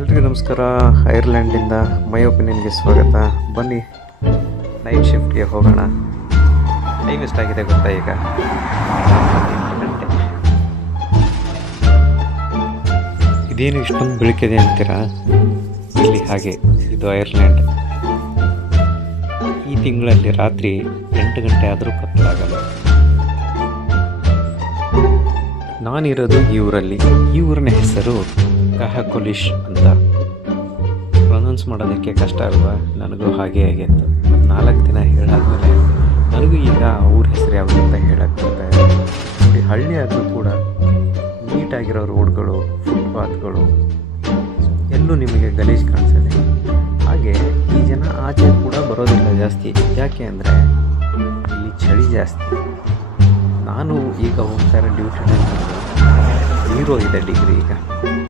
ಎಲ್ರಿಗೂ ನಮಸ್ಕಾರ. ಐರ್ಲ್ಯಾಂಡಿಂದ ಮೈ ಒಪಿನಿಯನ್ಗೆ ಸ್ವಾಗತ. ಬನ್ನಿ ನೈಟ್ ಶಿಫ್ಟ್ಗೆ ಹೋಗೋಣ. ಟೈಮ್ ಎಷ್ಟಾಗಿದೆ ಗೊತ್ತಾ? ಈಗ 8 ಗಂಟೆ. ಇದೇನು ಇಷ್ಟೊಂದು ಬೆಳಕಿದೆ ಅಂತೀರಾ? ಇಲ್ಲಿ ಹಾಗೆ, ಇದು ಐರ್ಲ್ಯಾಂಡ್. ಈ ತಿಂಗಳಲ್ಲಿ ರಾತ್ರಿ 8 ಗಂಟೆ ಆದರೂ ಕತ್ತಲಾಗಲ್ಲ. ನಾನಿರೋದು ಈ ಊರಲ್ಲಿ. ಈ ಊರಿನ ಹೆಸರು ಕಹಕೊಲಿಶ್ ಅಂತ. ಪ್ರೊನೌನ್ಸ್ ಮಾಡೋದಕ್ಕೆ ಕಷ್ಟ ಅಲ್ವಾ? ನನಗೂ ಹಾಗೆ ಆಗಿತ್ತು. 4 ದಿನ ಹೇಳಾದ್ಮೇಲೆ ನನಗೂ ಈಗ ಊರ ಹೆಸರು ಯಾವುದು ಅಂತ ಹೇಳಕ್ಕೆ ಬರ್ತಾ ಇದೆ. ನೋಡಿ, ಹಳ್ಳಿ ಆದರೂ ಕೂಡ ನೀಟಾಗಿರೋ ರೋಡ್ಗಳು, ಫುಟ್ಪಾತ್ಗಳು ಎಲ್ಲೂ ನಿಮಗೆ ಗಲೀಜು ಕಾಣಿಸಿದೆ. ಹಾಗೆ ಈ ಜನ ಆಚೆ ಕೂಡ ಬರೋದಿಲ್ಲ ಜಾಸ್ತಿ. ಯಾಕೆ ಅಂದರೆ ಇಲ್ಲಿ ಚಳಿ ಜಾಸ್ತಿ. ನಾನು ಈಗ ಹೋಗ್ತಾ ಇರೋ ಡ್ಯೂಟಿ 0 ಇದೆ ಡಿಗ್ರಿ ಈಗ.